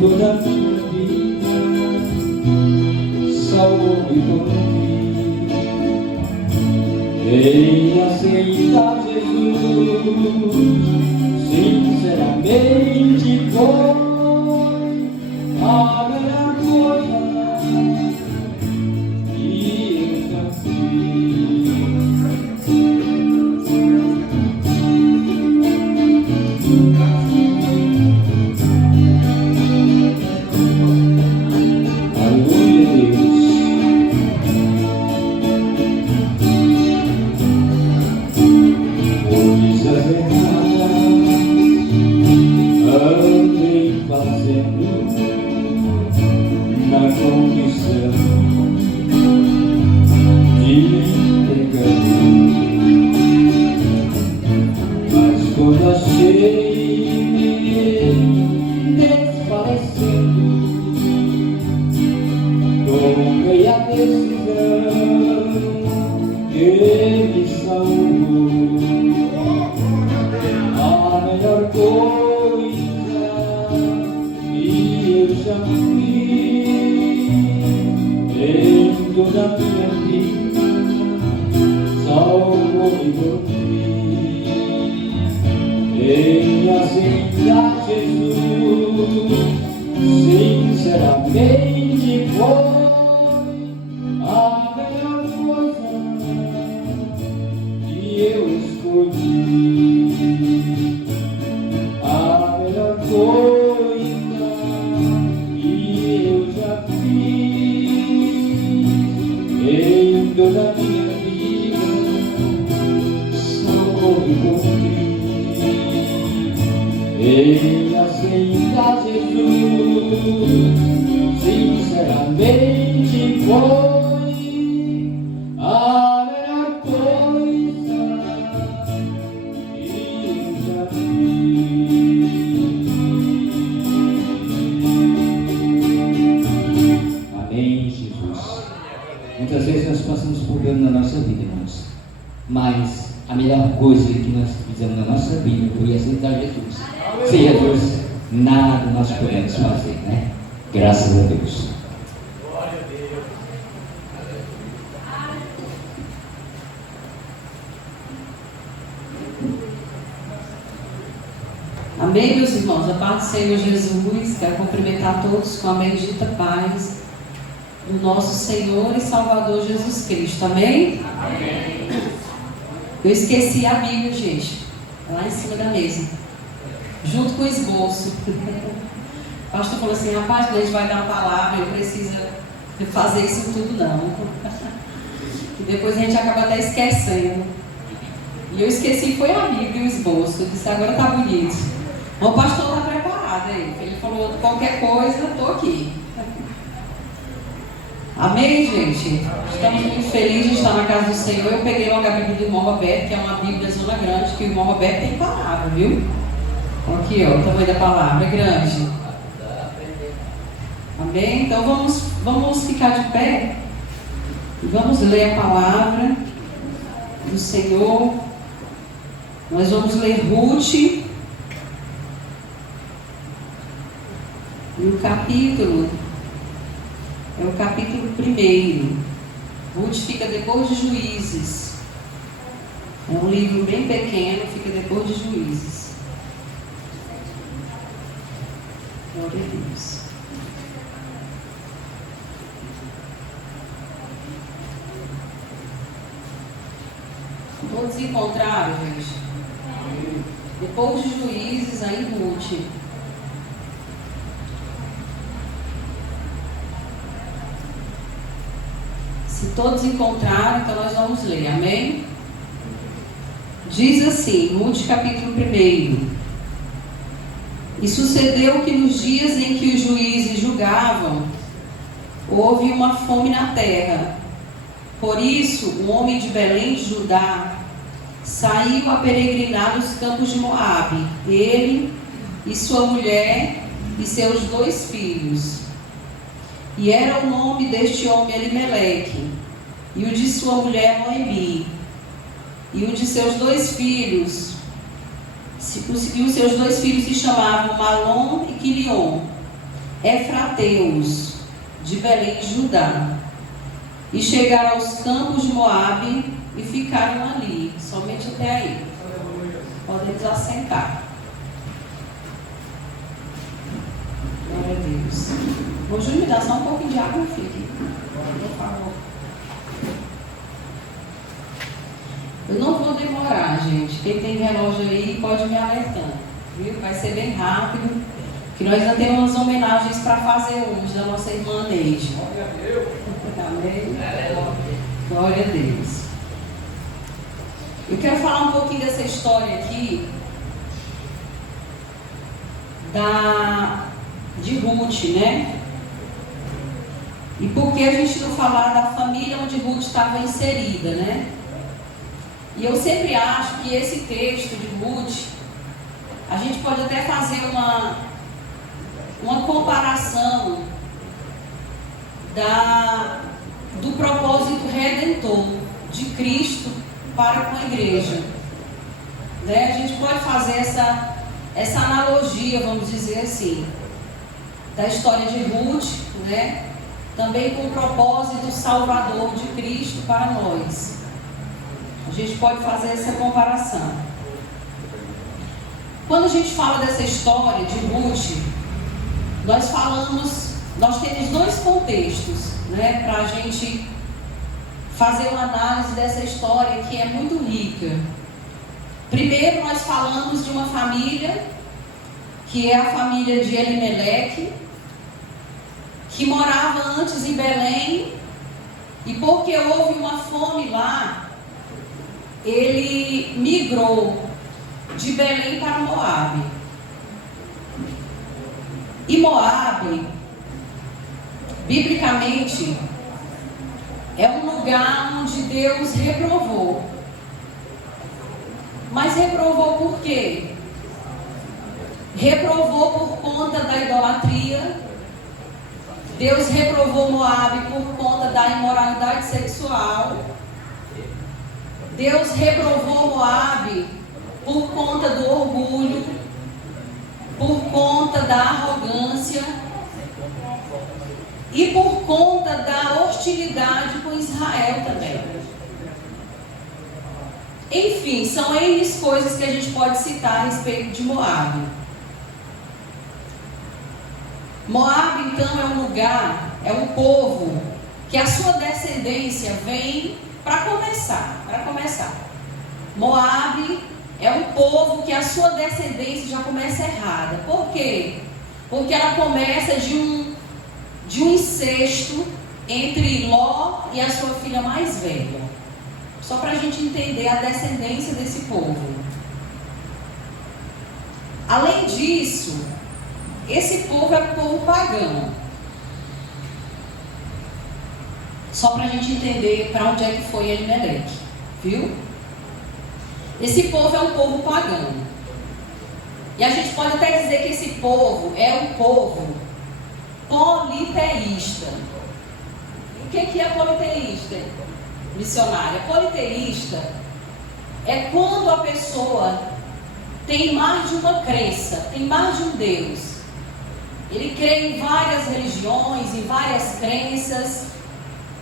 toda a minha vida, salvou-me por mim. Em aceitar Jesus, sinceramente foi a melhor coisa que eu já fiz. Em aceitar Jesus, sinceramente foi a melhor coisa que eu já fiz. Amém, Jesus. Muitas vezes nós passamos por dano na nossa vida, irmãos, mas a melhor coisa que nós fizemos na nossa vida foi aceitar Jesus. Sem Jesus, nada nós podemos fazer, né? Graças a Deus. Glória a Deus. Amém, meus irmãos? A paz do Senhor Jesus. Quero cumprimentar todos com a bendita paz do nosso Senhor e Salvador Jesus Cristo. Amém? Amém. Eu esqueci a Bíblia, gente. Lá em cima da mesa, junto com o esboço. O pastor falou assim: rapaz, a gente vai dar uma palavra, eu preciso fazer isso tudo não. E depois a gente acaba até esquecendo. E eu esqueci, foi a Bíblia e o esboço. Eu disse: agora tá bonito. O pastor está preparado aí. Ele falou: qualquer coisa, estou aqui. Amém, gente? Estamos muito felizes de estar na casa do Senhor. Eu peguei logo a Bíblia do irmão Roberto, que é uma Bíblia zona grande, que o irmão Roberto tem palavra, viu? Aqui, ó, o tamanho da palavra, é grande. Amém? Então vamos ficar de pé e vamos ler a palavra do Senhor. Nós vamos ler Ruth, e o capítulo é o capítulo 1. Ruth fica depois de Juízes. É um livro bem pequeno, fica depois de Juízes. Glória a Deus. Todos encontraram, gente? Depois de Juízes, aí Ruth. Se todos encontraram, então nós vamos ler, amém? Diz assim, Ruth capítulo 1. E sucedeu que nos dias em que os juízes julgavam, houve uma fome na terra. Por isso, um homem de Belém de Judá saiu a peregrinar nos campos de Moabe, ele e sua mulher e seus 2 filhos. E era o nome deste homem Elimeleque, e o de sua mulher Noemi, e o de seus 2 filhos, e os seus 2 filhos se chamavam Malom e Quilion. efrateus, de Belém de Judá, e chegaram aos campos de Moabe e ficaram ali, somente até aí. Podem nos assentar. Glória a Deus. Ô Júnior, me dá só um pouquinho de água, filho. Por favor. Eu não vou demorar, gente. Quem tem relógio aí pode me alertando. Viu? Vai ser bem rápido. Que nós ainda temos umas homenagens para fazer hoje da nossa irmã Neide. Glória a Deus. Amém. Glória a Deus. Eu quero falar um pouquinho dessa história aqui de Ruth, né? E por que a gente não falar da família onde Ruth estava inserida, né? E eu sempre acho que esse texto de Ruth, a gente pode até fazer uma comparação do propósito redentor de Cristo para com a igreja. Né? A gente pode fazer essa analogia, vamos dizer assim, da história de Ruth, né? Também com o propósito salvador de Cristo para nós. A gente pode fazer essa comparação. Quando a gente fala dessa história de Ruth, nós temos dois contextos, né, para a gente fazer uma análise dessa história que é muito rica. Primeiro, nós falamos de uma família, que é a família de Elimeleque, que morava antes em Belém, e porque houve uma fome lá, ele migrou de Belém para Moabe. E Moabe, biblicamente, é um lugar onde Deus reprovou. Mas reprovou por quê? Reprovou por conta da idolatria. Deus reprovou Moabe por conta da imoralidade sexual. Deus reprovou Moabe por conta do orgulho, por conta da arrogância e por conta da hostilidade com Israel também. Enfim, são N coisas que a gente pode citar a respeito de Moabe. Moabe, então, é um lugar, é um povo que a sua descendência vem para começar. Moabe é um povo que a sua descendência já começa errada. Por quê? Porque ela começa de um incesto entre Ló e a sua filha mais velha. Só para a gente entender a descendência desse povo. Além disso, esse povo é um povo pagão. Só para a gente entender para onde é que foi Elimeleque. Viu? Esse povo é um povo pagão. E a gente pode até dizer que esse povo é um povo politeísta. O que é politeísta, missionária? Politeísta é quando a pessoa tem mais de uma crença, tem mais de um Deus. Ele crê em várias religiões, em várias crenças.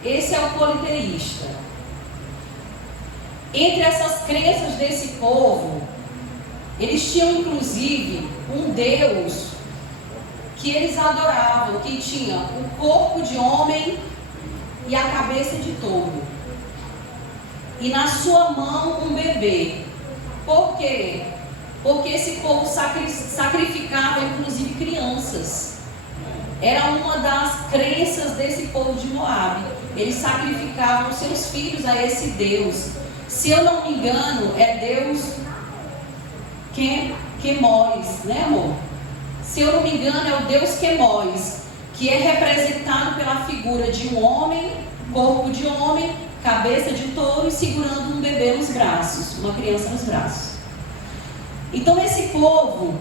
Esse é o politeísta. Entre essas crenças desse povo, eles tinham inclusive um Deus que eles adoravam, que tinha o corpo de homem e a cabeça de touro. E na sua mão um bebê. Por quê? Porque esse povo sacrificava inclusive crianças. Era uma das crenças desse povo de Moabe. Eles sacrificavam seus filhos a esse Deus. Se eu não me engano, é Deus Quemóis, né, amor? Se eu não me engano, é o Deus Quemóis, que é representado pela figura de um homem, corpo de homem, cabeça de touro e segurando um bebê nos braços, uma criança nos braços. Então esse povo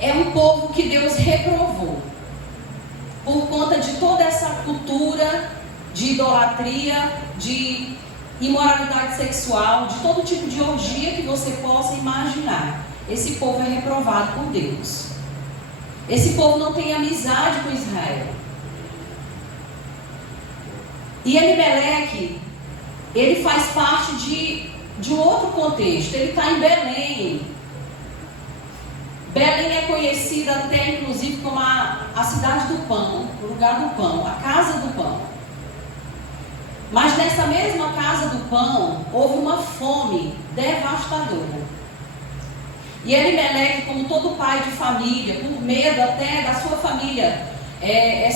é um povo que Deus reprovou por conta de toda essa cultura de idolatria, de imoralidade sexual, de todo tipo de orgia que você possa imaginar. Esse povo é reprovado por Deus. Esse povo não tem amizade com Israel. E Elimeleque, ele faz parte de um outro contexto. Ele está em Belém. Belém é conhecida até, inclusive, como a cidade do pão, o lugar do pão, a casa do pão. Mas nessa mesma casa do pão, houve uma fome devastadora. E Elimeleque, como todo pai de família, por medo até da sua família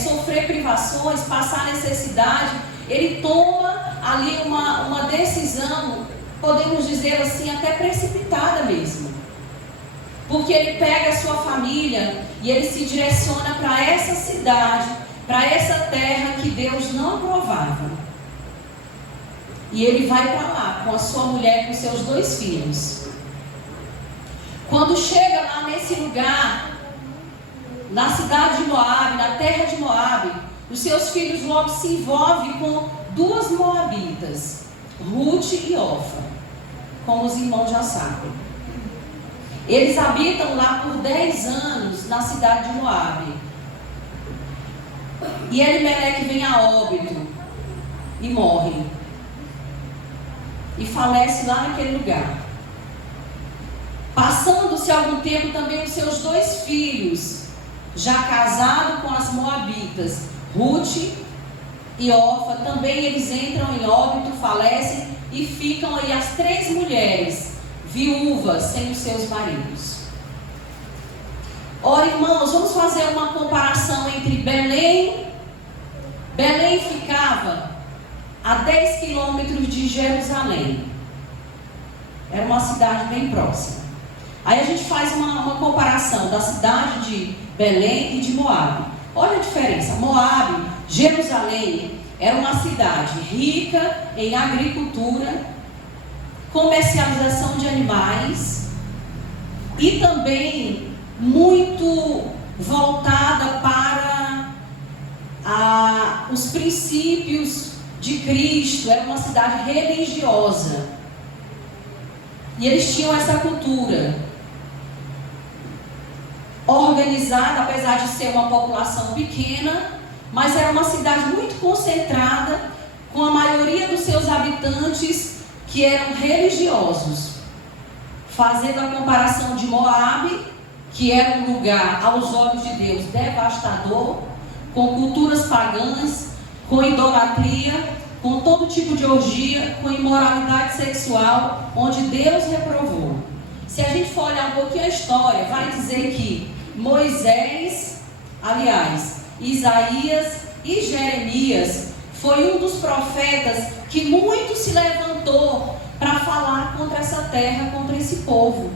sofrer privações, passar necessidade, ele toma ali uma decisão, podemos dizer assim, até precipitada mesmo. Porque ele pega a sua família e ele se direciona para essa cidade, para essa terra que Deus não aprovava. E ele vai para lá com a sua mulher e com seus 2 filhos. Quando chega lá nesse lugar, na cidade de Moabe, na terra de Moabe, os seus filhos logo se envolvem com 2 moabitas, Ruth e Orfa, como os irmãos já sabem. Eles habitam lá por 10 anos na cidade de Moabe. E Elimeleque vem a óbito e morre. E falece lá naquele lugar. Passando-se algum tempo também os seus 2 filhos, já casados com as moabitas, Ruth e Orfa, também eles entram em óbito, falecem e ficam aí as 3 mulheres viúvas sem os seus maridos. Ora, irmãos, vamos fazer uma comparação entre Belém. Belém ficava a 10 quilômetros de Jerusalém. Era uma cidade bem próxima. Aí a gente faz uma comparação da cidade de Belém e de Moabe. Olha a diferença. Moabe, Jerusalém, era uma cidade rica em agricultura, comercialização de animais e também muito voltada para os princípios de Cristo. Era uma cidade religiosa. E eles tinham essa cultura organizada, apesar de ser uma população pequena, mas era uma cidade muito concentrada, com a maioria dos seus habitantes que eram religiosos. Fazendo a comparação de Moabe, que era um lugar aos olhos de Deus devastador, com culturas pagãs, com idolatria, com todo tipo de orgia, com imoralidade sexual, onde Deus reprovou. Se a gente for olhar um pouquinho a história, vai dizer que Moisés, aliás, Isaías e Jeremias foi um dos profetas que muito se levantou para falar contra essa terra, contra esse povo,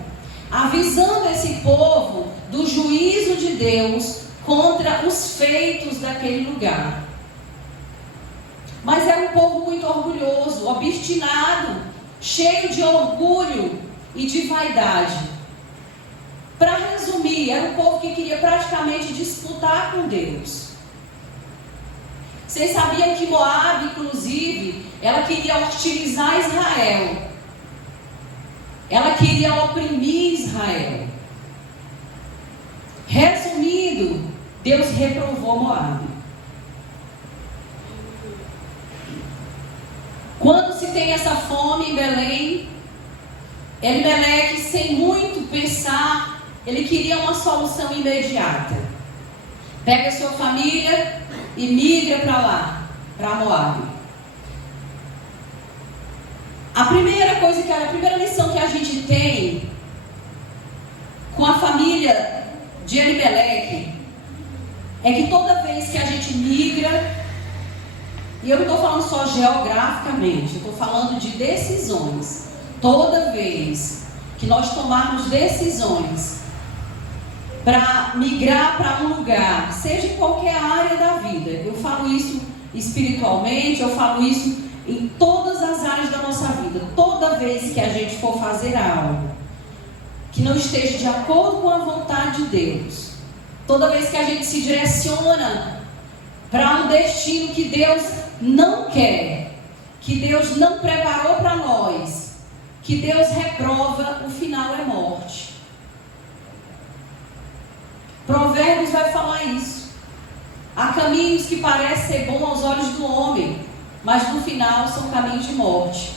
avisando esse povo do juízo de Deus contra os feitos daquele lugar. Mas era um povo muito orgulhoso, obstinado, cheio de orgulho e de vaidade. Para resumir, era um povo que queria praticamente disputar com Deus. Vocês sabiam que Moabe, inclusive, ela queria hostilizar Israel. Ela queria oprimir Israel. Resumindo, Deus reprovou Moabe. Quando se tem essa fome em Belém, Elimeleque, sem muito pensar, ele queria uma solução imediata. Pega a sua família e migra para lá, para Moabe. A primeira lição que a gente tem com a família de Elimeleque é que toda vez que a gente migra, e eu não estou falando só geograficamente, eu estou falando de decisões. Toda vez que nós tomarmos decisões para migrar para um lugar, seja em qualquer área da vida, eu falo isso espiritualmente, eu falo isso em todas as áreas da nossa vida. Toda vez que a gente for fazer algo que não esteja de acordo com a vontade de Deus, toda vez que a gente se direciona para um destino que Deus não quer, que Deus não preparou para nós, que Deus reprova, o final é morte. Provérbios vai falar isso. Há caminhos que parecem ser bons aos olhos do homem, mas no final são caminhos de morte.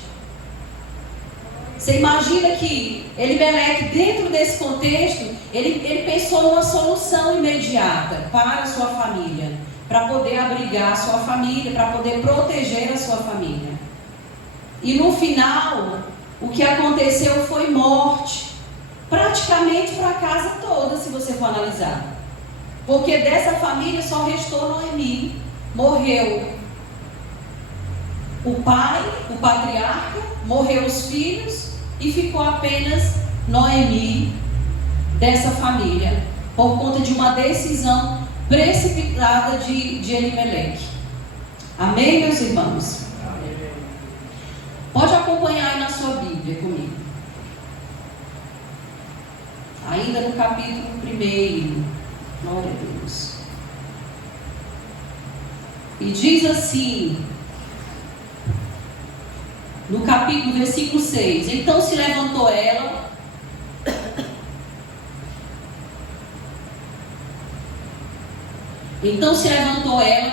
Você imagina que Elimeleque, dentro desse contexto, ele pensou numa solução imediata para a sua família, para poder abrigar a sua família, para poder proteger a sua família. E no final, o que aconteceu foi morte, praticamente para a casa toda, se você for analisar. Porque dessa família só restou Noemi, morreu o pai, o patriarca, morreu os filhos e ficou apenas Noemi dessa família, por conta de uma decisão precipitada de Elimeleque. Amém, meus irmãos? Amém. Pode acompanhar aí na sua Bíblia comigo. Ainda no capítulo 1. Glória a Deus. E diz assim, no capítulo, versículo 6: Então se levantou ela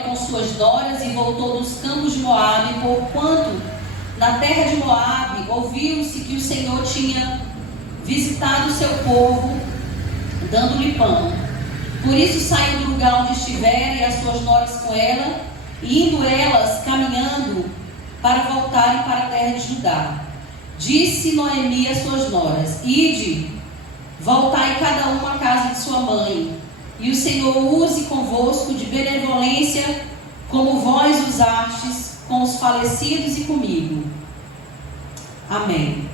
com suas noras e voltou dos campos de Moabe, porquanto na terra de Moabe ouviu-se que o Senhor tinha visitado o seu povo, dando-lhe pão. Por isso saiu do lugar onde estiveram e as suas noras com ela, e indo elas caminhando para voltarem para a terra de Judá. Disse Noemi às suas noras: Ide, voltai cada uma à casa de sua mãe, e o Senhor use convosco de benevolência, como vós usastes com os falecidos e comigo. Amém.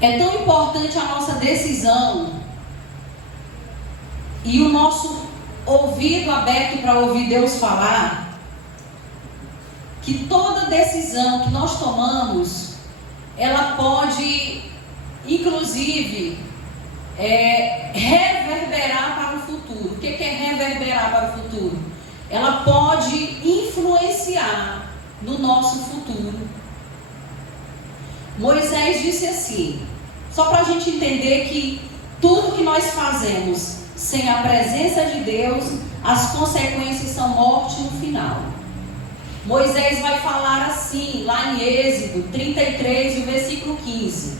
É tão importante a nossa decisão e o nosso ouvido aberto para ouvir Deus falar, que toda decisão que nós tomamos, ela pode, inclusive, reverberar para o futuro. O que é reverberar para o futuro? Ela pode influenciar no nosso futuro. Moisés disse assim, só para a gente entender que tudo que nós fazemos sem a presença de Deus, as consequências são morte no final. Moisés vai falar assim, lá em Êxodo 33, o versículo 15.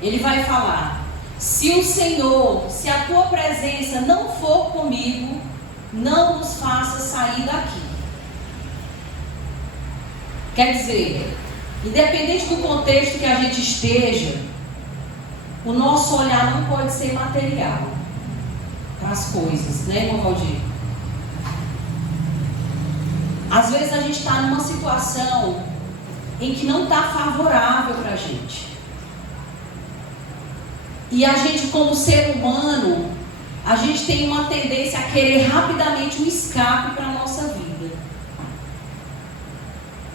Ele vai falar: se o Senhor, se a tua presença não for comigo, não nos faça sair daqui. Quer dizer, independente do contexto que a gente esteja, o nosso olhar não pode ser material para as coisas, né, irmão Valdir? Às vezes a gente está numa situação em que não está favorável para a gente. E a gente, como ser humano, a gente tem uma tendência a querer rapidamente um escape para a nossa vida.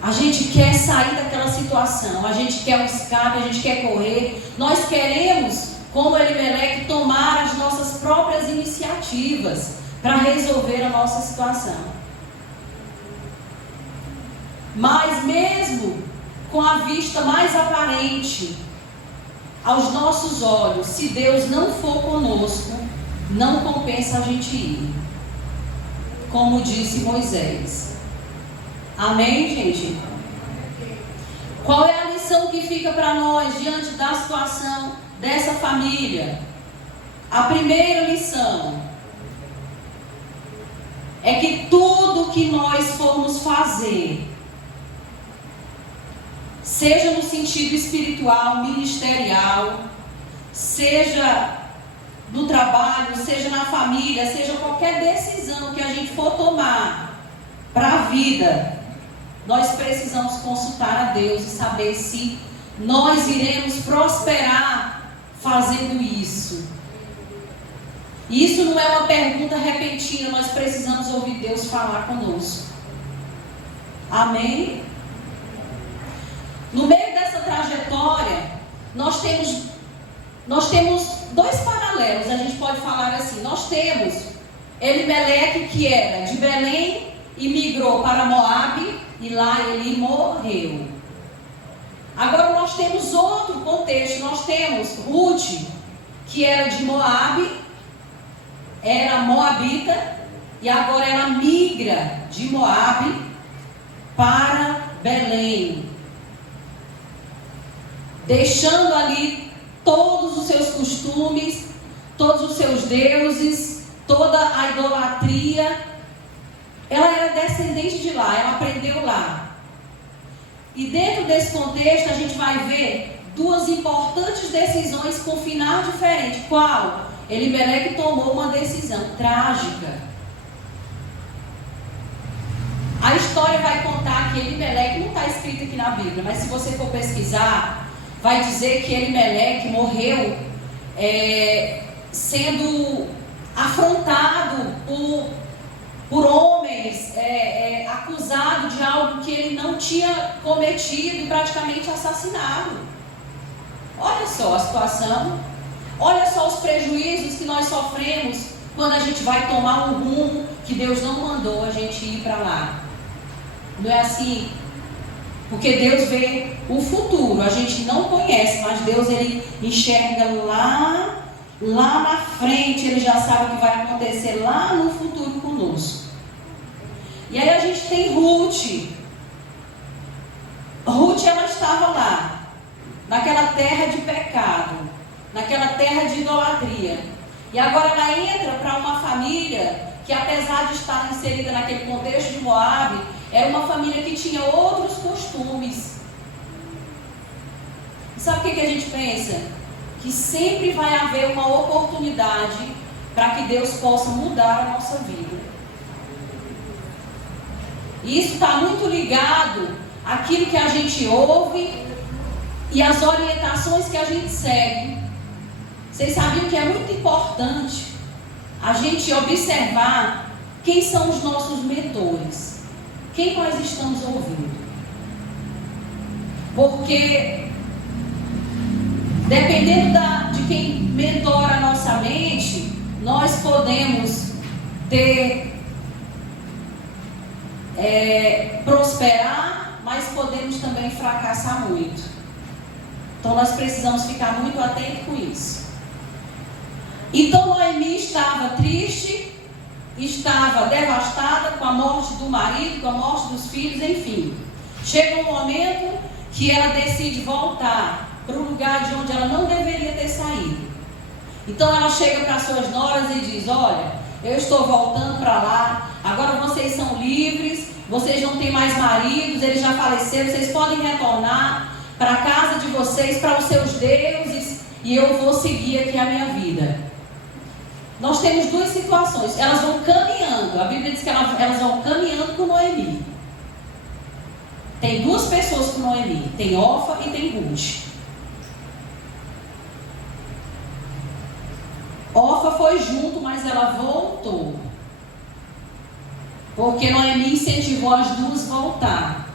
A gente quer sair daquela situação, a gente quer um escape, a gente quer correr. Nós queremos, como Elimeleque, tomar as nossas próprias iniciativas para resolver a nossa situação. Mas mesmo com a vista mais aparente aos nossos olhos, se Deus não for conosco, não compensa a gente ir, como disse Moisés. Amém, gente? Qual é a lição que fica para nós diante da situação dessa família? A primeira lição é que tudo que nós formos fazer, seja no sentido espiritual, ministerial, seja no trabalho, seja na família, seja qualquer decisão que a gente for tomar para a vida, nós precisamos consultar a Deus e saber se nós iremos prosperar fazendo isso. E isso não é uma pergunta repentina, nós precisamos ouvir Deus falar conosco. Amém? No meio dessa trajetória, nós temos dois paralelos, a gente pode falar assim. Nós temos Elimeleque, que era de Belém e migrou para Moabe, e lá ele morreu. Agora nós temos outro contexto, nós temos Ruth, que era de Moabe, era moabita, e agora ela migra de Moabe para Belém, deixando ali todos os seus costumes, todos os seus deuses, toda a idolatria. Ela era descendente de lá, ela aprendeu lá. E dentro desse contexto a gente vai ver duas importantes decisões com final diferente. Qual? Elimeleque tomou uma decisão trágica. A história vai contar que Elimeleque, não está escrito aqui na Bíblia, mas se você for pesquisar, vai dizer que Elimeleque morreu sendo afrontado por homens, acusado de algo que ele não tinha cometido e praticamente assassinado. Olha só a situação, olha só os prejuízos que nós sofremos quando a gente vai tomar um rumo que Deus não mandou a gente ir para lá. Não é assim? Porque Deus vê o futuro, a gente não conhece, mas Deus ele enxerga lá na frente, ele já sabe o que vai acontecer lá no futuro conosco. E aí a gente tem Ruth. Ruth, ela estava lá, naquela terra de pecado, naquela terra de idolatria. E agora ela entra para uma família que, apesar de estar inserida naquele contexto de Moabe, era uma família que tinha outros costumes. E sabe o que a gente pensa? Que sempre vai haver uma oportunidade para que Deus possa mudar a nossa vida. E isso está muito ligado àquilo que a gente ouve e às orientações que a gente segue. Vocês sabiam que é muito importante a gente observar quem são os nossos mentores, quem nós estamos ouvindo. Porque dependendo de quem mentora a nossa mente, nós podemos prosperar, mas podemos também fracassar muito. Então nós precisamos ficar muito atentos com isso. Então Noemi estava triste, estava devastada com a morte do marido, com a morte dos filhos, enfim. Chega um momento que ela decide voltar para o lugar de onde ela não deveria ter saído. Então ela chega para suas noras e diz: olha, eu estou voltando para lá, agora vocês são livres, vocês não têm mais maridos, eles já faleceram, vocês podem retornar para a casa de vocês, para os seus deuses, e eu vou seguir aqui a minha vida. Nós temos duas situações, elas vão caminhando, a Bíblia diz que elas vão caminhando com Noemi. Tem duas pessoas com Noemi, tem Orfa e tem Ruth. Orfa foi junto, mas ela voltou. Porque Noemi incentivou as duas a voltar.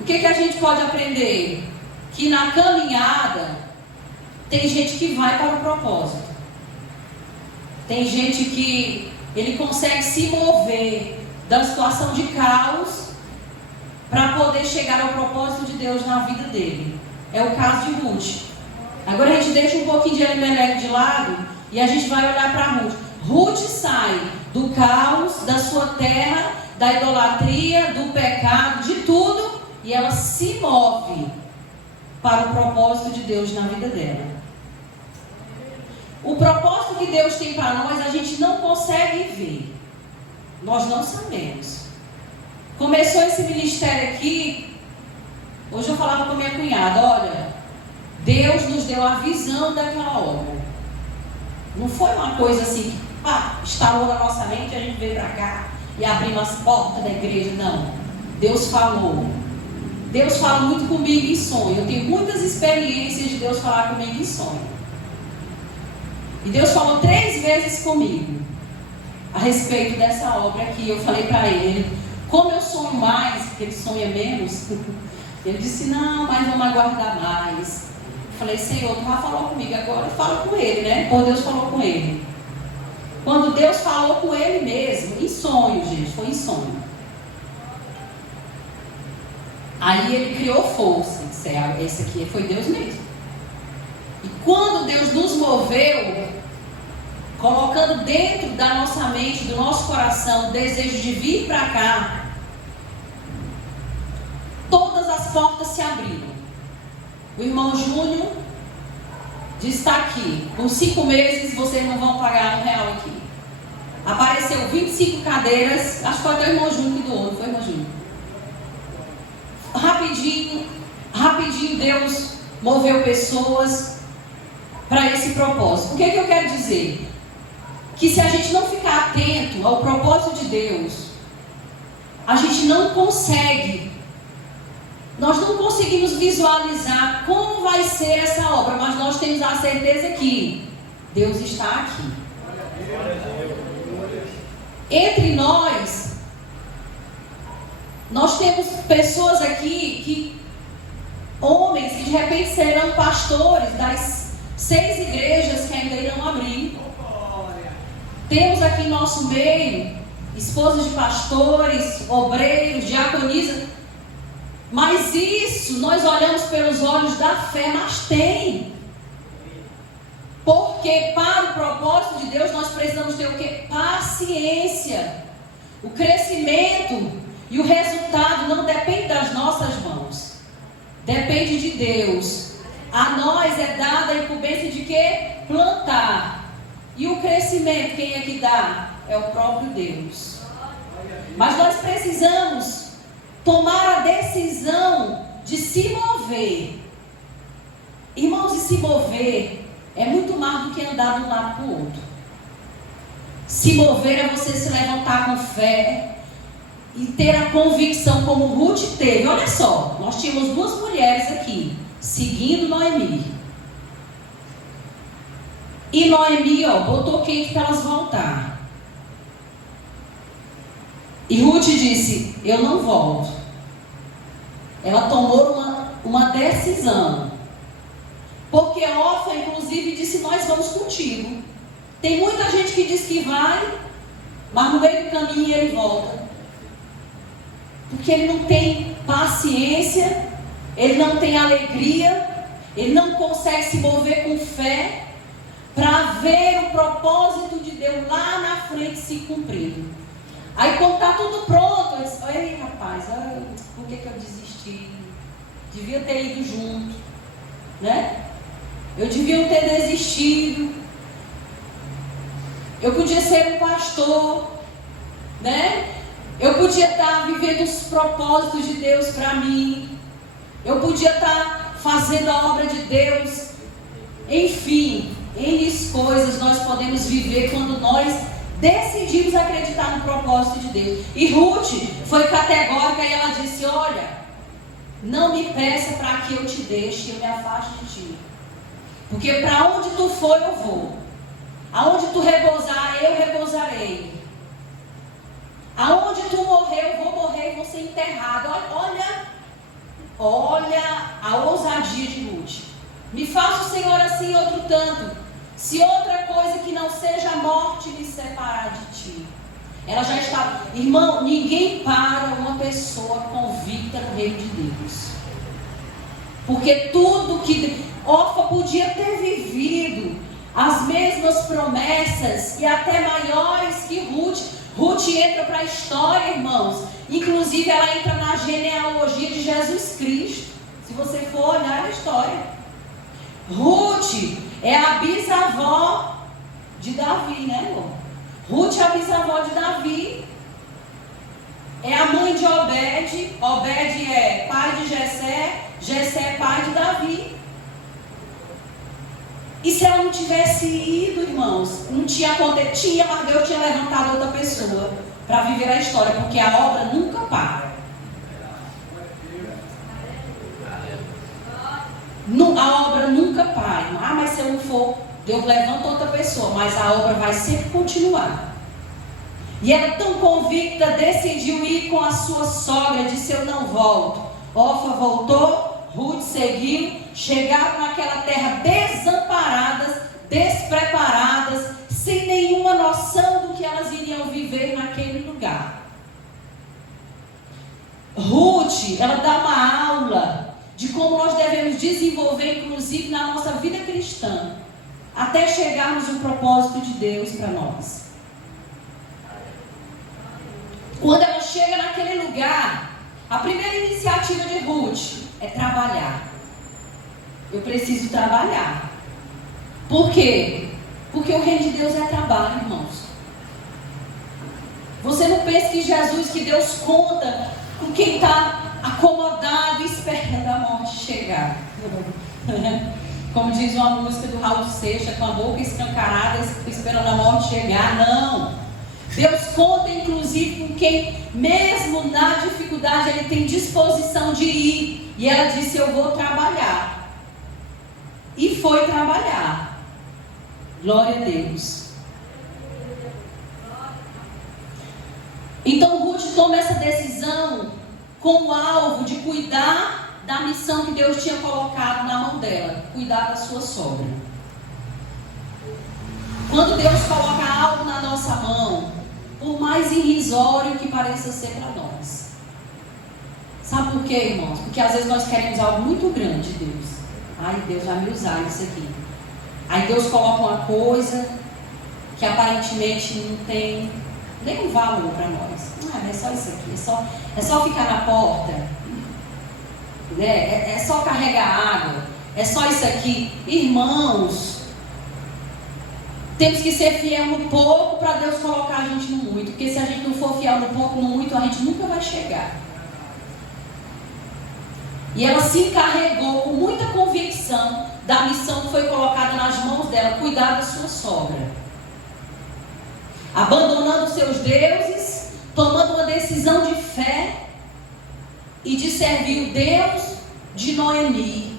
O que a gente pode aprender? Que na caminhada tem gente que vai para o propósito. Tem gente que ele consegue se mover da situação de caos para poder chegar ao propósito de Deus na vida dele. É o caso de Ruth. Agora a gente deixa um pouquinho de Elimeleque de lado e a gente vai olhar para Ruth. Ruth sai do caos, da sua terra, da idolatria, do pecado, de tudo, e ela se move para o propósito de Deus na vida dela. O propósito que Deus tem para nós, a gente não consegue ver. Nós não sabemos. Começou esse ministério aqui, hoje eu falava com a minha cunhada, olha, Deus nos deu a visão daquela obra. Não foi uma coisa assim que instalou na nossa mente, a gente veio para cá e abrimos as portas da igreja. Não. Deus falou. Deus fala muito comigo em sonho. Eu tenho muitas experiências de Deus falar comigo em sonho. E Deus falou 3 vezes comigo a respeito dessa obra aqui. Eu falei para ele, como eu sonho mais, porque ele sonha menos, ele disse, não, mas vamos aguardar mais. Eu falei, Senhor, tu já falou comigo agora, fala com ele, né? Por Deus falou com ele. Quando Deus falou com ele mesmo, em sonho, gente, foi em sonho. Aí ele criou força, esse aqui foi Deus mesmo. E quando Deus nos moveu, colocando dentro da nossa mente, do nosso coração, o desejo de vir para cá, todas as portas se abriram. O irmão Júnior disse: está aqui, por 5 meses vocês não vão pagar R$1 aqui. Apareceu 25 cadeiras, acho que foi até o irmão Júnior que doou, não foi, irmão Júnior? Rapidinho Deus moveu pessoas para esse propósito. O que é que eu quero dizer? Que se a gente não ficar atento ao propósito de Deus, a gente não consegue, nós não conseguimos visualizar como vai ser essa obra, mas nós temos a certeza que Deus está aqui. Entre nós temos pessoas aqui, homens que de repente serão pastores das 6 igrejas que ainda irão abrir. Temos aqui em nosso meio esposas de pastores, obreiros, diaconisas. Mas isso nós olhamos pelos olhos da fé, mas tem. Porque para o propósito de Deus nós precisamos ter o quê? Paciência. O crescimento e o resultado não depende das nossas mãos. Depende de Deus. A nós é dada a incumbência de quê? Plantar. E o crescimento, quem é que dá? É o próprio Deus. Mas nós precisamos tomar a decisão de se mover. Irmãos, e se mover é muito mais do que andar de um lado para o outro. Se mover é você se levantar com fé e ter a convicção como Ruth teve. Olha só, nós tínhamos 2 mulheres aqui, seguindo Noemi. E Noemi, botou quente para elas voltar. E Ruth disse: eu não volto. Ela tomou uma decisão. Porque Orfa, inclusive, disse: nós vamos contigo. Tem muita gente que diz que vai, mas no meio do caminho ele volta. Porque ele não tem paciência, ele não tem alegria, ele não consegue se mover com fé para ver o propósito de Deus lá na frente se cumprindo. Aí quando está tudo pronto, eu disse: ei rapaz, por que eu desisti? Devia ter ido junto, né? Eu devia ter desistido. Eu podia ser um pastor, né? Eu podia estar vivendo os propósitos de Deus para mim. Eu podia estar fazendo a obra de Deus. Enfim, N coisas nós podemos viver quando nós decidimos acreditar no propósito de Deus. E Ruth foi categórica e ela disse: olha, não me peça para que eu te deixe, eu me afaste de ti. Porque para onde tu for, eu vou. Aonde tu repousar, eu repousarei. Aonde tu morrer, eu vou morrer e vou ser enterrado. Olha a ousadia de Ruth. Me faça o Senhor assim outro tanto, se outra coisa que não seja a morte me separar de ti. Ela já está. Irmão, ninguém para uma pessoa convicta no reino de Deus. Porque tudo que Orfa podia ter vivido as mesmas promessas e até maiores que Ruth. Ruth entra para a história, irmãos. Inclusive ela entra na genealogia de Jesus Cristo. Se você for olhar a história, Ruth é a bisavó de Davi, né, irmão? Ruth é a bisavó de Davi. É a mãe de Obed. Obed é pai de Jessé. Jessé é pai de Davi. E se ela não tivesse ido, irmãos, não tinha acontecido, mas Deus tinha levantado outra pessoa para viver a história, porque a obra nunca para. A obra nunca para. Ah, mas se eu não for, Deus levanta outra pessoa, mas a obra vai sempre continuar. E ela, tão convicta, decidiu ir com a sua sogra, disse: eu não volto. Orfa voltou, Ruth seguiu, chegaram naquela terra desamparadas, despreparadas, sem nenhuma noção do que elas iriam viver naquele lugar. Ruth, ela dá uma aula de como nós devemos desenvolver, inclusive na nossa vida cristã, até chegarmos no propósito de Deus para nós. Quando ela chega naquele lugar, a primeira iniciativa de Ruth é trabalhar. Eu preciso trabalhar. Por quê? Porque o reino de Deus é trabalho, irmãos. Você não pensa que Jesus, que Deus conta com quem está acomodado e esperando a morte chegar. Como diz uma música do Raul Seixas, com a boca escancarada, esperando a morte chegar. Não. Deus conta, inclusive, com quem, mesmo na dificuldade, ele tem disposição de ir. E ela disse, eu vou trabalhar. E foi trabalhar. Glória a Deus. Então Ruth toma essa decisão com o alvo de cuidar da missão que Deus tinha colocado na mão dela. Cuidar da sua sogra. Quando Deus coloca algo na nossa mão, por mais irrisório que pareça ser para nós. Sabe por quê, irmãos? Porque às vezes nós queremos algo muito grande de Deus. Ai, Deus vai me usar isso aqui. Aí Deus coloca uma coisa que aparentemente não tem nenhum valor para nós. É só isso aqui, é só ficar na porta, né? É só carregar água, é só isso aqui. Irmãos, temos que ser fiel no pouco para Deus colocar a gente no muito. Porque se a gente não for fiel no pouco, no muito, a gente nunca vai chegar. E ela se encarregou com muita convicção da missão que foi colocada nas mãos dela, cuidar da sua sogra. Abandonando seus deuses, tomando uma decisão de fé e de servir o Deus de Noemi.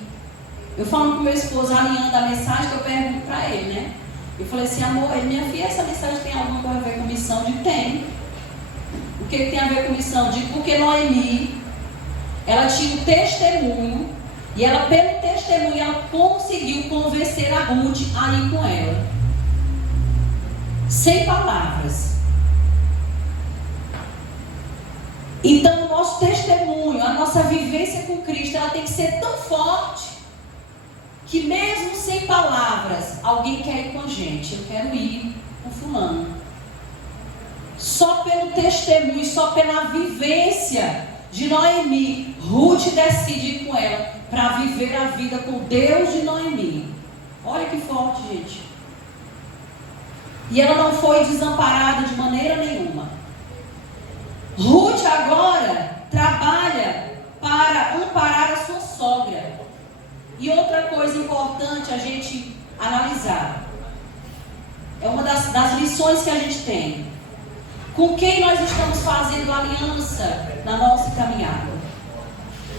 Eu falo com meu esposo, alinhando a mensagem, que eu pergunto para ele, né? Eu falei assim, amor, minha filha, essa mensagem tem alguma coisa a ver com missão? De tem. O que tem a ver com missão? De porque Noemi, ela tinha um testemunho, e ela, pelo testemunho, ela conseguiu convencer a Ruth a ir com ela. Sem palavras. Então, o nosso testemunho, a nossa vivência com Cristo, ela tem que ser tão forte, que mesmo sem palavras, alguém quer ir com a gente. Eu quero ir com fulano. Só pelo testemunho, só pela vivência de Noemi, Ruth decide ir com ela para viver a vida com Deus de Noemi. Olha que forte, gente. E ela não foi desamparada de maneira nenhuma. Ruth agora trabalha para amparar a sua sogra. E outra coisa importante a gente analisar, é uma das lições que a gente tem. Com quem nós estamos fazendo aliança na nossa caminhada?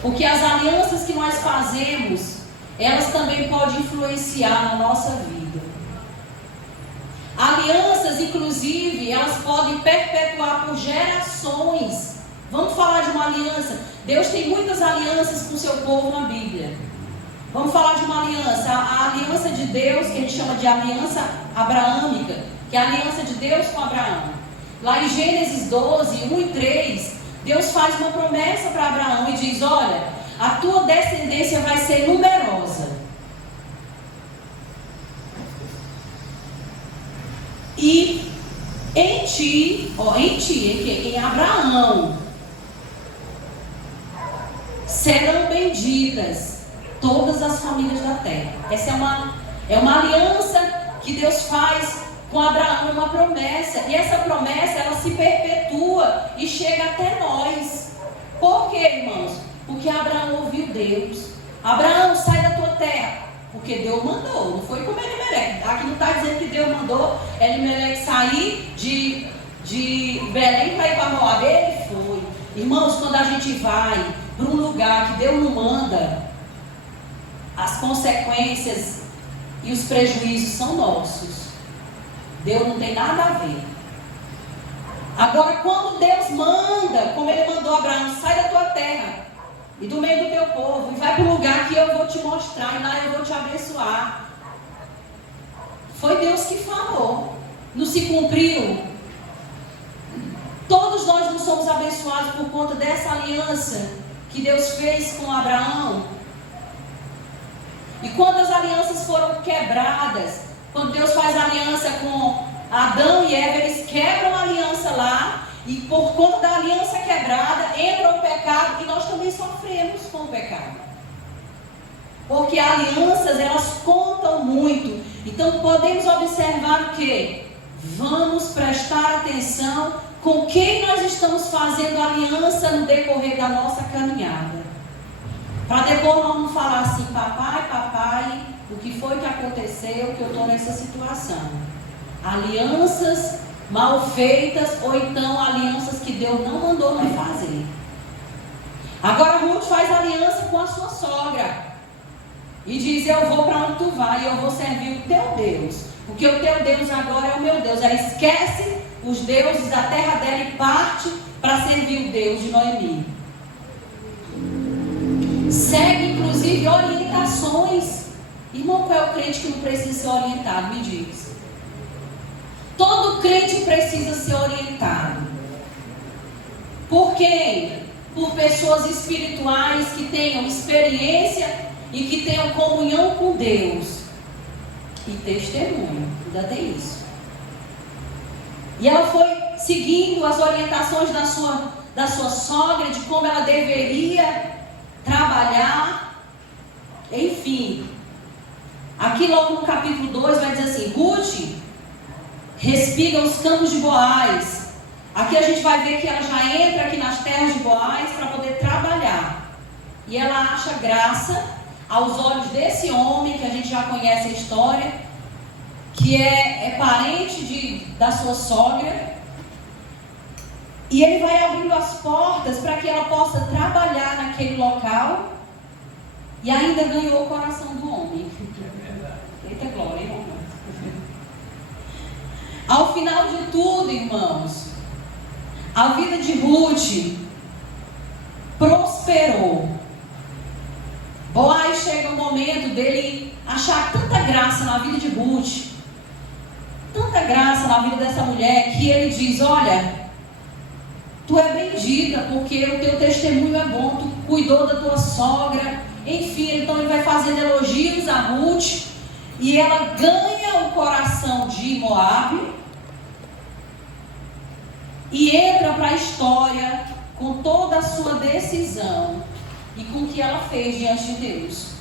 Porque as alianças que nós fazemos, elas também podem influenciar na nossa vida. Alianças, inclusive, elas podem perpetuar por gerações. Vamos falar de uma aliança. Deus tem muitas alianças com o seu povo na Bíblia. Vamos falar de uma aliança. A aliança de Deus, que a gente chama de aliança abraâmica, que é a aliança de Deus com Abraão. Lá em Gênesis 12, 1 e 3, Deus faz uma promessa para Abraão e diz, olha, a tua descendência vai ser numerosa. E em Abraão, serão benditas todas as famílias da terra. Essa é uma aliança que Deus faz com Abraão, uma promessa. E essa promessa, ela se perpetua e chega até nós. Por quê, irmãos? Porque Abraão ouviu Deus. Abraão, sai da tua terra. Porque Deus mandou, não foi como Elimeleque. Aqui não está dizendo que Deus mandou Elimeleque sair de Belém para ir para Moab. Ele foi. Irmãos, quando a gente vai para um lugar que Deus não manda, as consequências e os prejuízos são nossos. Deus não tem nada a ver. Agora, quando Deus manda, como Ele mandou Abraão, sai da tua terra e do meio do teu povo, e vai para o lugar que eu vou te mostrar, e lá eu vou te abençoar. Foi Deus que falou. Não se cumpriu. Todos nós não somos abençoados por conta dessa aliança que Deus fez com Abraão. E quando as alianças foram quebradas, quando Deus faz aliança com Adão e Eva, eles quebram a aliança lá. E por conta da aliança quebrada, entra o pecado. E nós também sofremos com o pecado. Porque alianças, elas contam muito. Então podemos observar o quê? Vamos prestar atenção com quem nós estamos fazendo aliança no decorrer da nossa caminhada. Para depois não falar assim, papai, o que foi que aconteceu que eu estou nessa situação. Alianças mal feitas ou então alianças que Deus não mandou nós fazer. Agora Ruth faz aliança com a sua sogra. E diz, eu vou para onde tu vai, eu vou servir o teu Deus. Porque o teu Deus agora é o meu Deus. Ela esquece os deuses da terra dela e parte para servir o Deus de Noemi. Segue inclusive orientações. Irmão, qual é o crente que não precisa ser orientado? Me diz. Todo crente precisa ser orientado. Por quem? Por pessoas espirituais que tenham experiência e que tenham comunhão com Deus. E testemunho, ainda tem isso. E ela foi seguindo as orientações da sua sogra, de como ela deveria trabalhar. Enfim, aqui logo no capítulo 2 vai dizer assim, Ruth respiga os campos de Boaz. Aqui a gente vai ver que ela já entra aqui nas terras de Boaz para poder trabalhar. E ela acha graça aos olhos desse homem, que a gente já conhece a história, que é parente da sua sogra. E ele vai abrindo as portas para que ela possa trabalhar naquele local. E ainda ganhou o coração do homem. Eita glória, irmão. Ao final de tudo, irmãos, a vida de Ruth prosperou. Boaz chega um momento dele achar tanta graça na vida de Ruth, tanta graça na vida dessa mulher, que ele diz, olha, tu é bendita, porque o teu testemunho é bom, tu cuidou da tua sogra. Enfim, então ele vai fazendo elogios a Ruth, e ela ganha o coração de Moabe, e entra para a história com toda a sua decisão e com o que ela fez diante de Deus.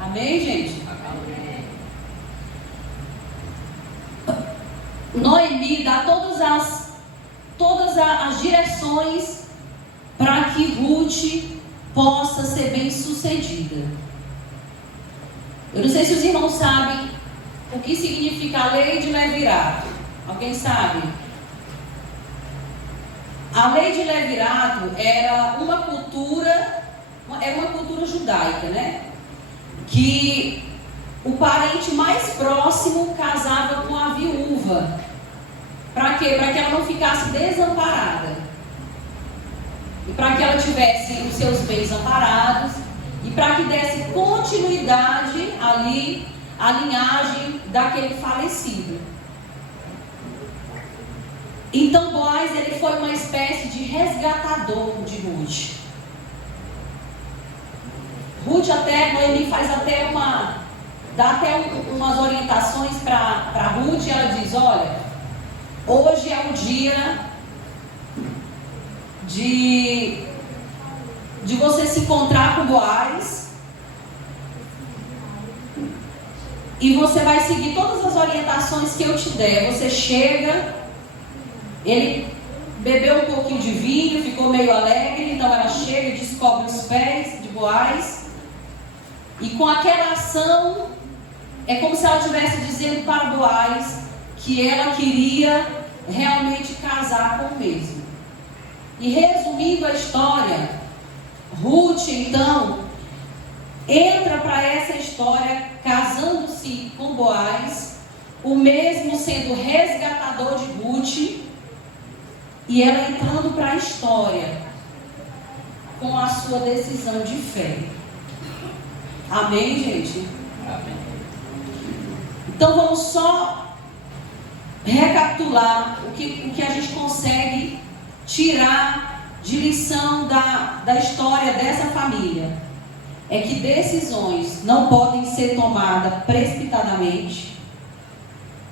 Amém, gente? Amém. Noemi dá todas as direções para que Ruth possa ser bem sucedida. Eu não sei se os irmãos sabem o que significa a lei de Levirato. Alguém sabe? A lei de Levirato era uma cultura judaica, né? Que o parente mais próximo casava com a viúva. Para quê? Para que ela não ficasse desamparada. E para que ela tivesse os seus bens amparados. E para que desse continuidade ali à linhagem daquele falecido. Então Boaz, ele foi uma espécie de resgatador de Ruth. Noemi dá até umas orientações para Ruth, e ela diz, olha, hoje é o dia de você se encontrar com Boaz, e você vai seguir todas as orientações que eu te der. Você chega... Ele bebeu um pouquinho de vinho, ficou meio alegre, então ela chega e descobre os pés de Boaz. E com aquela ação, é como se ela estivesse dizendo para Boaz que ela queria realmente casar com o mesmo. E resumindo a história, Ruth, então, entra para essa história casando-se com Boaz, o mesmo sendo resgatador de Ruth. E ela entrando para a história com a sua decisão de fé. Amém, gente? Amém. Então vamos só recapitular o que a gente consegue tirar de lição da história dessa família. é que decisões não podem ser tomadas precipitadamente.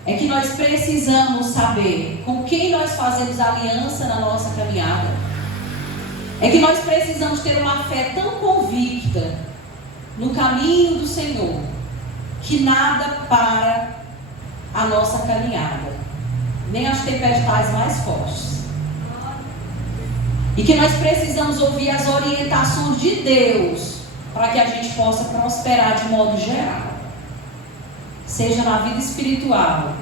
É que nós precisamos saber com quem nós fazemos aliança na nossa caminhada. É que nós precisamos ter uma fé tão convicta no caminho do Senhor, que nada para a nossa caminhada, nem as tempestades mais fortes. E que nós precisamos ouvir as orientações de Deus, para que a gente possa prosperar de modo geral. Seja na vida espiritual,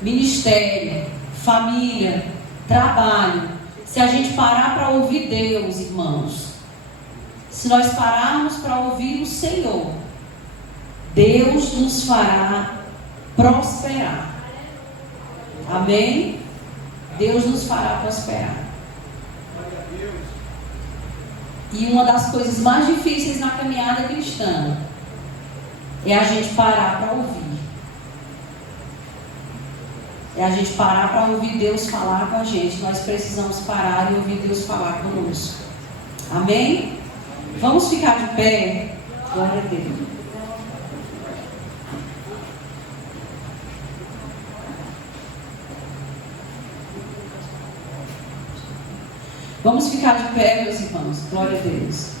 ministério, família, trabalho. Se a gente parar para ouvir Deus, irmãos, se nós pararmos para ouvir o Senhor, Deus nos fará prosperar. Amém? Deus nos fará prosperar. E uma das coisas mais difíceis na caminhada cristã é a gente parar para ouvir. É a gente parar para ouvir Deus falar com a gente. Nós precisamos parar e ouvir Deus falar conosco. Amém? Vamos ficar de pé. Glória a Deus. Vamos ficar de pé, meus irmãos. Glória a Deus.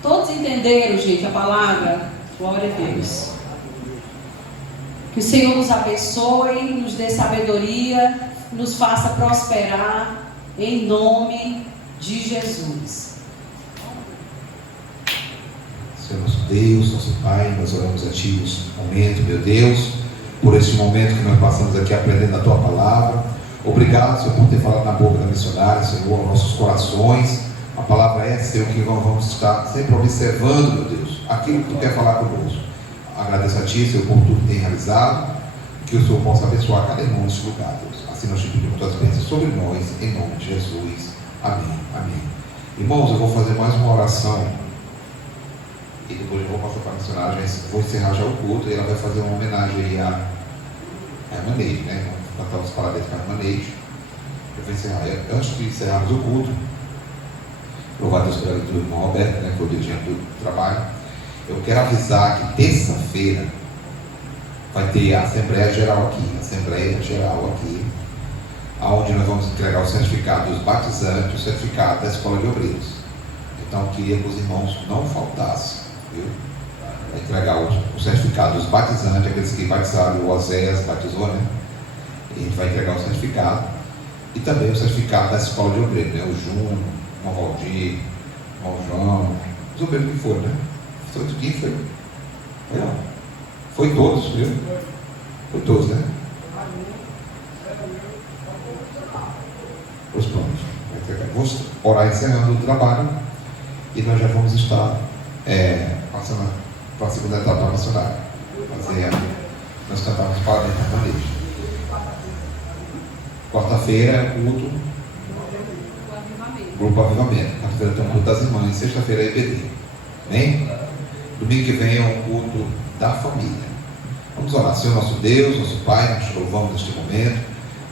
Todos entenderam, gente, a palavra? Glória a Deus. Que o Senhor nos abençoe, nos dê sabedoria, nos faça prosperar, em nome de Jesus. Senhor nosso Deus, nosso Pai, nós oramos a Ti nesse momento, meu Deus, por este momento que nós passamos aqui aprendendo a Tua palavra. Obrigado, Senhor, por ter falado na boca da missionária, Senhor, aos nossos corações. A palavra é, Senhor, que nós vamos estar sempre observando, meu Deus, aquilo que Tu quer falar conosco. Agradeço a Ti, Senhor, por tudo que tem realizado, que o Senhor possa abençoar cada irmão neste lugar, Deus. Assim nós te pedimos Tuas bênçãos sobre nós, em nome de Jesus. Amém, amém. Irmãos, eu vou fazer mais uma oração, e depois eu vou passar para a missionária, vou encerrar já o culto, e ela vai fazer uma homenagem aí à irmã Neide, né? Vamos cantar os parabéns para a irmã Neide. Eu vou encerrar, antes de encerrarmos o culto, louvado Deus pela vida do irmão Roberto, né, que é o dirigente do trabalho. Eu quero avisar que terça-feira vai ter a Assembleia Geral aqui, onde nós vamos entregar o certificado dos batizantes, o certificado da Escola de Obreiros. Então eu queria que os irmãos não faltassem, viu? Vai entregar o certificado dos batizantes, aqueles que batizaram, o Oséias batizou, né? E a gente vai entregar o certificado. E também o certificado da Escola de Obreiros, né? O Júnior, o Valdir, o João, os obreiros que foram, né? Foi tudo quem foi? Foi todos, viu? Foi todos, né? Pois pronto. Vamos orar encerrando o trabalho e nós já vamos estar passando para a segunda etapa nacional. Nós cantamos parabéns para a igreja. Quarta-feira, culto. Grupo Avivamento. Quarta-feira tem o culto das irmãs. Sexta-feira é EBD. Amém? Domingo que vem é o culto da família. Vamos orar. Senhor nosso Deus, nosso Pai, nós te louvamos neste momento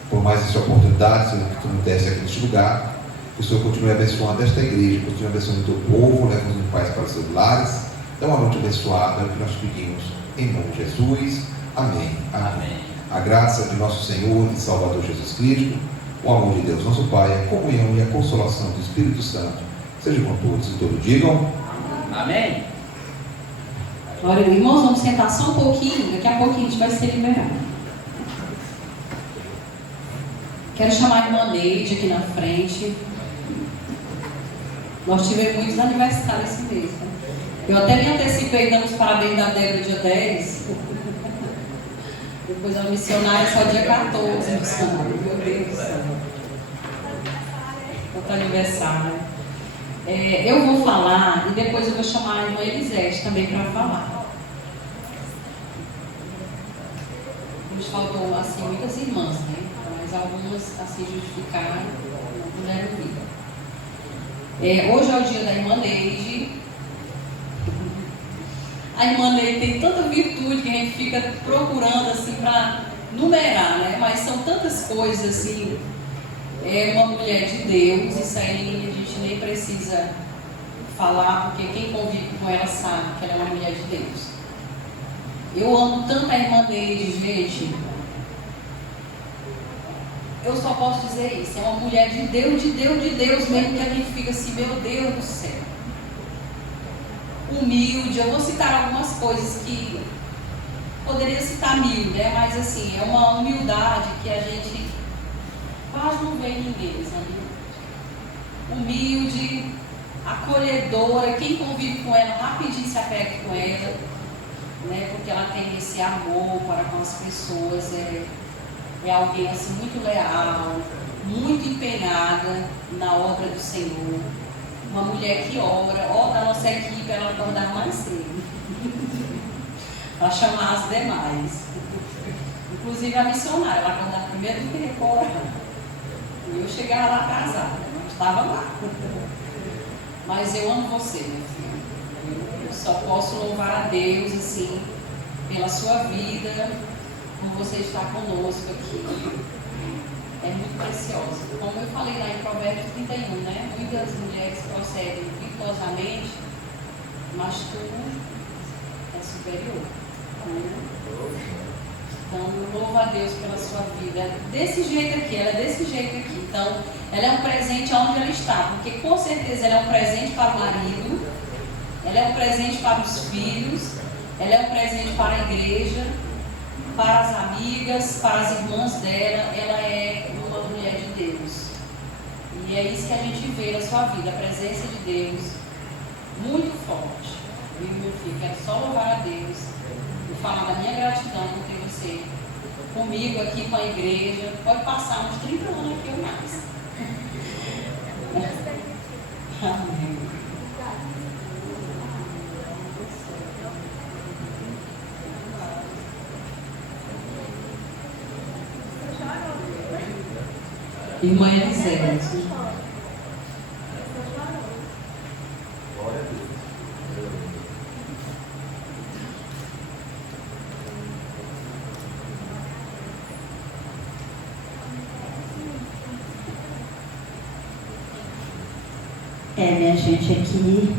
por mais essa oportunidade, Senhor, que Tu nos desse aqui neste lugar. Que o Senhor continue abençoando esta igreja, continue abençoando o Teu povo, leva-nos em paz para os seus lares. Dá uma noite abençoada, é o que nós pedimos em nome de Jesus. Amém. Amém. A graça de nosso Senhor e Salvador Jesus Cristo, o amor de Deus nosso Pai, a comunhão e a consolação do Espírito Santo seja com todos e todos digam Amém. Glória a Deus. Irmãos, vamos sentar só um pouquinho, daqui a pouquinho a gente vai ser liberado. Quero chamar a irmã Neide aqui na frente. Nós tivemos muitos aniversários esse mês, né? Eu até me antecipei dando os parabéns da Débora dia 10. Depois a missionária só dia 14, missionária. Meu Deus do céu. Outro aniversário. Eu vou falar e depois eu vou chamar a irmã Elisete também para falar. Nos faltou assim muitas irmãs, né? Mas algumas assim justificaram, não puderam vir. Hoje é o dia da irmã Neide. A irmã Neide tem tanta virtude que a gente fica procurando assim para numerar, né? Mas são tantas coisas assim. É uma mulher de Deus, isso aí a gente nem precisa falar, porque quem convive com ela sabe que ela é uma mulher de Deus. Eu amo tanto a irmã Neide, gente. Eu só posso dizer isso. É uma mulher de Deus, de Deus, de Deus mesmo, que a gente fica assim, meu Deus do céu. Humilde. Eu vou citar algumas coisas que poderia citar mil, né? Mas assim, é uma humildade que a gente quase não vê em ninguém, sabe? Humilde, acolhedora. Quem convive com ela rapidinho se apega com ela, né? Porque ela tem esse amor para com as pessoas. É alguém assim muito leal, muito empenhada na obra do Senhor. Uma mulher que ora. Da nossa equipe, ela acordar mais cedo para chamar as demais. Inclusive a missionária, ela acordava primeiro do que recorrer. E eu chegava lá atrasada, eu estava lá. Mas eu amo você, minha filha. Eu só posso louvar a Deus assim pela sua vida, por você estar conosco aqui. É muito preciosa. Como eu falei lá em Provérbios 31, né? Muitas mulheres procedem virtuosamente, mas tu é superior. Então, eu louvo a Deus pela sua vida. Desse jeito aqui, ela é desse jeito aqui. Então, ela é um presente onde ela está, porque com certeza ela é um presente para o marido, ela é um presente para os filhos, ela é um presente para a igreja, para as amigas, para as irmãs dela. Ela é uma mulher de Deus. E é isso que a gente vê na sua vida, a presença de Deus muito forte. Viu, meu filho? Quero só louvar a Deus e falar da minha gratidão por ter você comigo aqui com a igreja. Pode passar uns 30 anos aqui ou mais. Amém. Irmã Elisete. Minha gente, aqui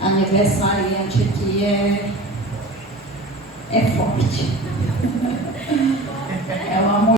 aniversariante aqui é forte. É uma mulher